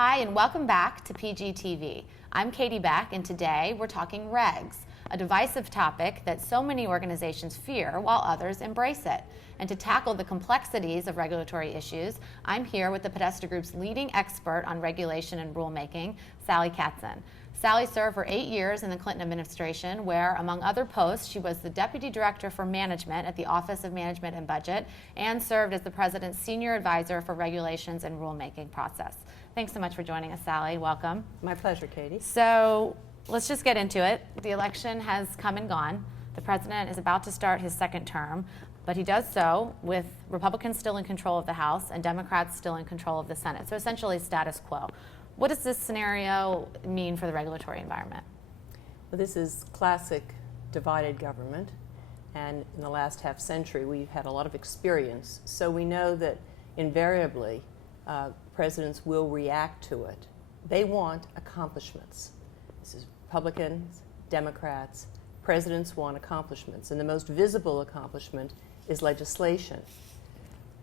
Hi, and welcome back to PGTV. I'm Katie Beck, and today we're talking Regs, a divisive topic that so many organizations fear while others embrace it. And to tackle the complexities of regulatory issues, I'm here with the Podesta Group's leading expert on regulation and rulemaking, Sally Katzen. Sally served for 8 years in the Clinton administration, where, among other posts, she was the Deputy Director for Management at the Office of Management and Budget and served as the President's Senior Advisor for Regulations and Rulemaking process. Thanks so much for joining us, Sally. Welcome. My pleasure, Katie. So let's just get into it. The election has come and gone. The President is about to start his second term, but he does so with Republicans still in control of the House and Democrats still in control of the Senate. So essentially status quo. What does this scenario mean for the regulatory environment? Well, this is classic divided government, and in the last half century we've had a lot of experience, so we know that invariably presidents will react to it. They want accomplishments. This is Republicans, Democrats. Presidents want accomplishments, and the most visible accomplishment is legislation.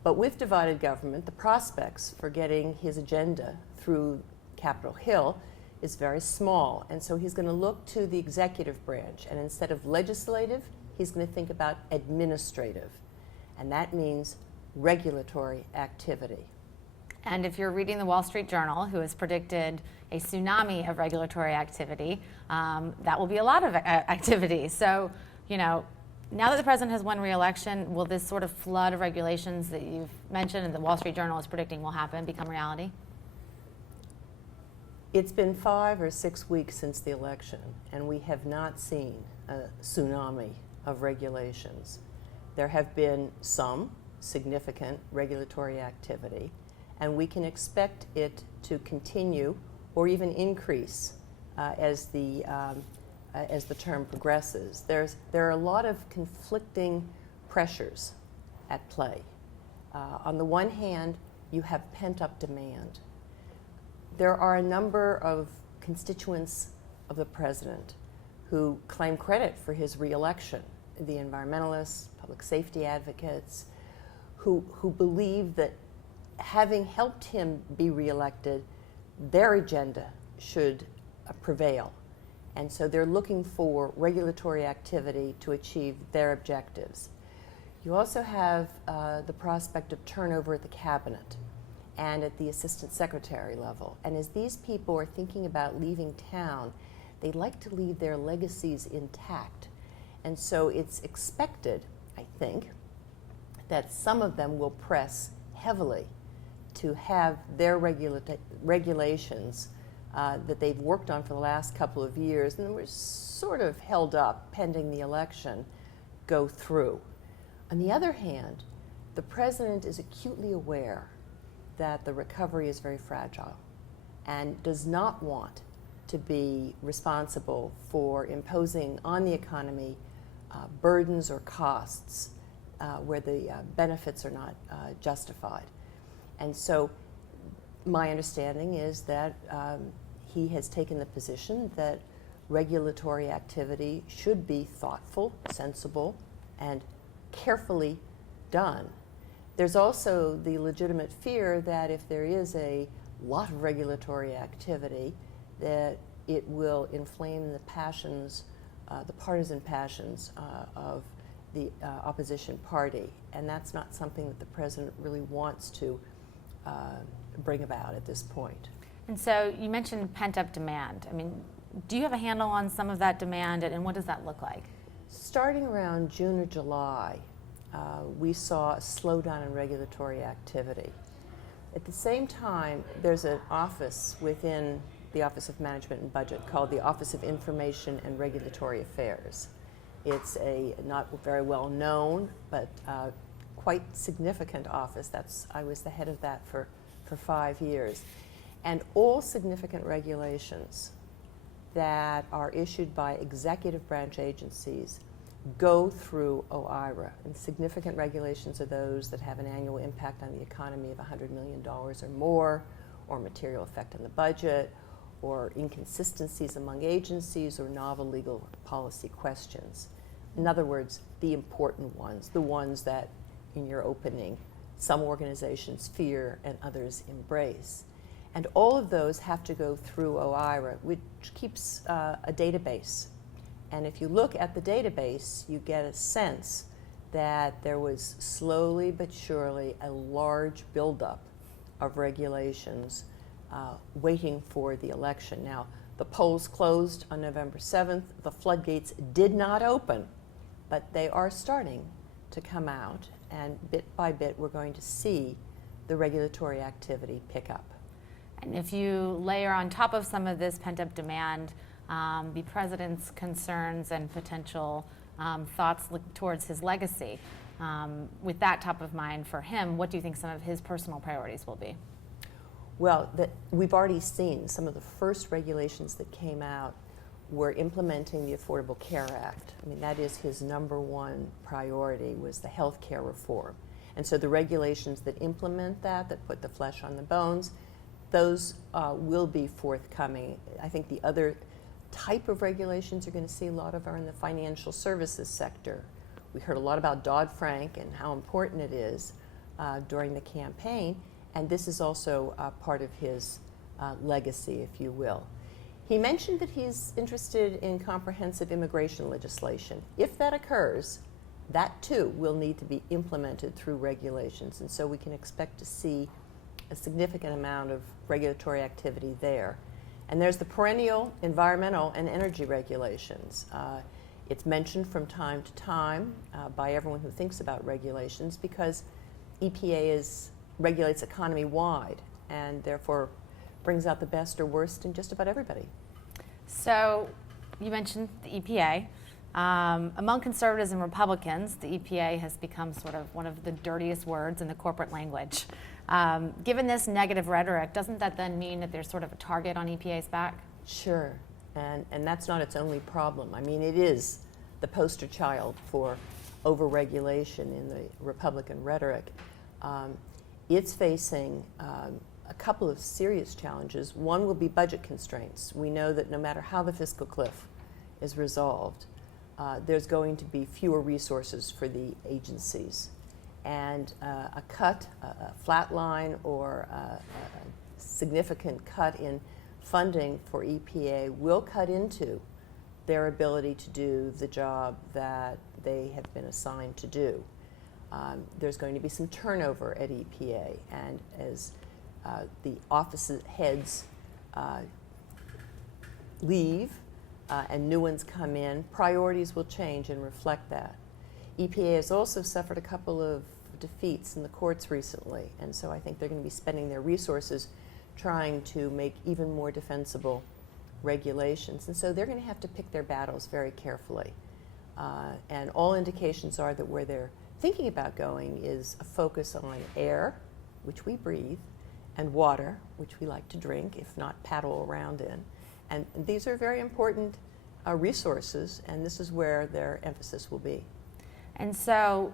But with divided government, the prospects for getting his agenda through Capitol Hill is very small, and so he's going to look to the executive branch, and instead of legislative, he's going to think about administrative, and that means regulatory activity. And if you're reading the Wall Street Journal, who has predicted a tsunami of regulatory activity, that will be a lot of activity. So, now that the president has won re-election, will this sort of flood of regulations that you've mentioned and the Wall Street Journal is predicting will happen become reality? It's been 5 or 6 weeks since the election, and we have not seen a tsunami of regulations. There have been some significant regulatory activity, and we can expect it to continue or even increase as the term progresses. There are a lot of conflicting pressures at play. On the one hand, you have pent-up demand. There are a number of constituents of the president who claim credit for his re-election, the environmentalists, public safety advocates, who believe that having helped him be re-elected, their agenda should prevail. And so they're looking for regulatory activity to achieve their objectives. You also have the prospect of turnover at the cabinet and at the assistant secretary level. And as these people are thinking about leaving town, they like to leave their legacies intact. And so it's expected, I think, that some of them will press heavily to have their regulations that they've worked on for the last couple of years and were sort of held up pending the election go through. On the other hand, the president is acutely aware that the recovery is very fragile and does not want to be responsible for imposing on the economy burdens or costs where the benefits are not justified. And so my understanding is that he has taken the position that regulatory activity should be thoughtful, sensible, and carefully done. There's also the legitimate fear that if there is a lot of regulatory activity, that it will inflame the passions, the partisan passions of the opposition party. And that's not something that the president really wants to bring about at this point. And so you mentioned pent-up demand. I mean, do you have a handle on some of that demand, and what does that look like? Starting around June or July, we saw a slowdown in regulatory activity. At the same time, there's an office within the Office of Management and Budget called the Office of Information and Regulatory Affairs. It's a not very well known, but quite significant office. I was the head of that for 5 years. And all significant regulations that are issued by executive branch agencies go through OIRA, and significant regulations are those that have an annual impact on the economy of $100 million or more, or material effect on the budget, or inconsistencies among agencies, or novel legal policy questions. In other words, the important ones, the ones that, in your opening, some organizations fear and others embrace. And all of those have to go through OIRA, which keeps a database. And if you look at the database, you get a sense that there was slowly but surely a large buildup of regulations waiting for the election. Now, the polls closed on November 7th. The floodgates did not open, but they are starting to come out, and bit by bit we're going to see the regulatory activity pick up. And if you layer on top of some of this pent-up demand the president's concerns and potential thoughts towards his legacy, with that top of mind for him, what do you think some of his personal priorities will be? Well, we've already seen some of the first regulations that came out were implementing the Affordable Care Act. I mean, that is his number one priority, was the health care reform. And so the regulations that implement that put the flesh on the bones, those will be forthcoming. I think the other type of regulations you're going to see a lot of are in the financial services sector. We heard a lot about Dodd-Frank and how important it is during the campaign, and this is also part of his legacy, if you will. He mentioned that he's interested in comprehensive immigration legislation. If that occurs, that too will need to be implemented through regulations, and so we can expect to see a significant amount of regulatory activity there. And there's the perennial environmental and energy regulations. It's mentioned from time to time by everyone who thinks about regulations, because EPA regulates economy-wide and therefore brings out the best or worst in just about everybody. So you mentioned the EPA. Among conservatives and Republicans, the EPA has become sort of one of the dirtiest words in the corporate language. Given this negative rhetoric, doesn't that then mean that there's sort of a target on EPA's back? Sure, and that's not its only problem. I mean, it is the poster child for over-regulation in the Republican rhetoric. It's facing a couple of serious challenges. One will be budget constraints. We know that no matter how the fiscal cliff is resolved, there's going to be fewer resources for the agencies. And a cut, a flat line, or a significant cut in funding for EPA will cut into their ability to do the job that they have been assigned to do. There's going to be some turnover at EPA, and as the office heads leave and new ones come in, priorities will change and reflect that. EPA has also suffered a couple of defeats in the courts recently, and so I think they're going to be spending their resources trying to make even more defensible regulations, and so they're going to have to pick their battles very carefully. And all indications are that where they're thinking about going is a focus on air, which we breathe, and water, which we like to drink, if not paddle around in. And these are very important resources, and this is where their emphasis will be. And so,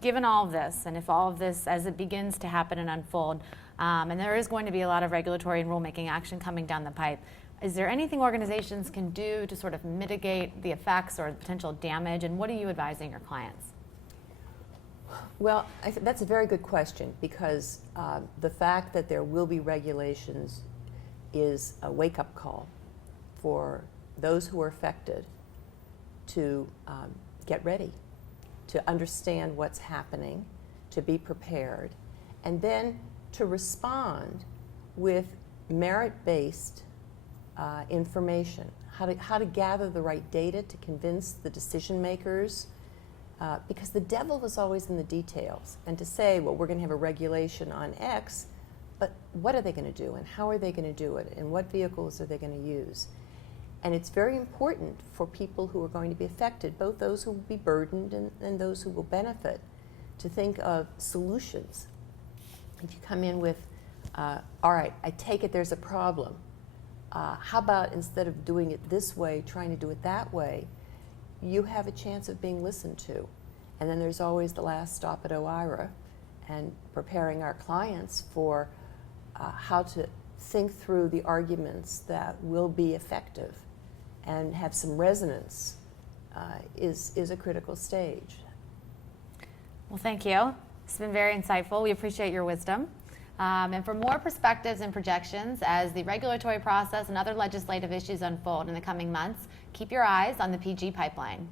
given all of this, and if all of this, as it begins to happen and unfold, and there is going to be a lot of regulatory and rulemaking action coming down the pipe, is there anything organizations can do to sort of mitigate the effects or the potential damage, and what are you advising your clients? Well, that's a very good question, because the fact that there will be regulations is a wake-up call for those who are affected to get ready, to understand what's happening, to be prepared, and then to respond with merit-based information, how to gather the right data to convince the decision makers, because the devil is always in the details. And to say, well, we're going to have a regulation on X, but what are they going to do, and how are they going to do it, and what vehicles are they going to use? And it's very important for people who are going to be affected, both those who will be burdened and those who will benefit, to think of solutions. If you come in with, all right, I take it there's a problem. How about instead of doing it this way, trying to do it that way, you have a chance of being listened to. And then there's always the last stop at OIRA, and preparing our clients for how to think through the arguments that will be effective and have some resonance is a critical stage. Well, thank you. It's been very insightful. We appreciate your wisdom. And for more perspectives and projections as the regulatory process and other legislative issues unfold in the coming months, keep your eyes on the PG pipeline.